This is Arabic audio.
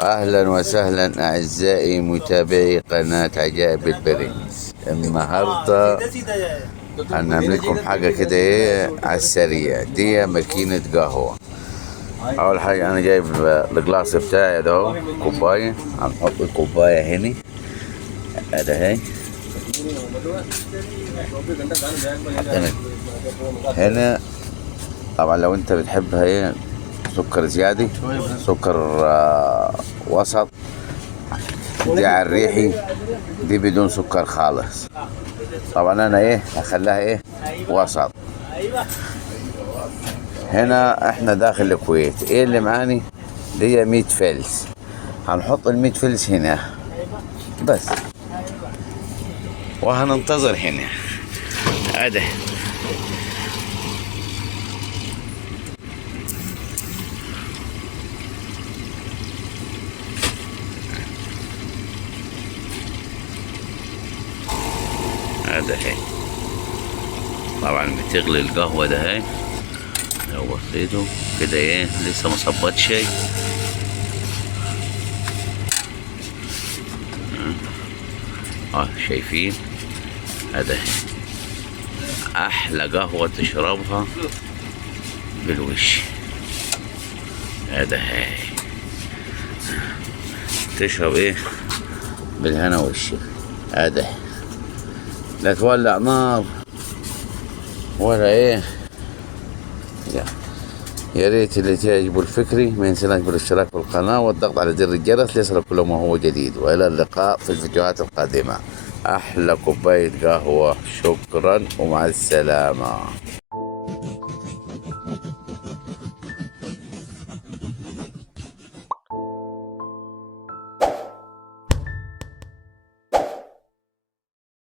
أهلا وسهلا أعزائي متابعي قناة عجائب البرنس. النهاردة هنعمل لكم حاجة كده على السريع. دي ماكينة قهوة. أول حاجة أنا جايب الجلاس بتاعي ده، كوباية. هنحط الكوباية هنا، أدا هي هنا. طبعا لو أنت بتحبها إيه، سكر زيادة، سكر وسط، دي على الريحي، دي بدون سكر خالص. طبعا انا ايه هخليها ايه وسط. هنا احنا داخل الكويت. ايه اللي معاني؟ دي 100 فلس. هنحط ال 100 فلس هنا بس، وهننتظر هنا. هذا هي. طبعا بتغلي القهوة ده هي، لو بصيتوا كده ايه لسه ما صبتش شيء. شايفين؟ هذا هي احلى قهوة تشربها بالوش. هذا هي تشرب ايه بالهنا والشفا. هذا لا تولع نار ولا ايه. يا ريت اللي تعجبوا الفكري ما ينساش بالاشتراك في القناة والضغط على زر الجرس ليصلك كل ما هو جديد. والى اللقاء في الفيديوهات القادمة. احلى كوباية قهوة. شكرا ومع السلامة.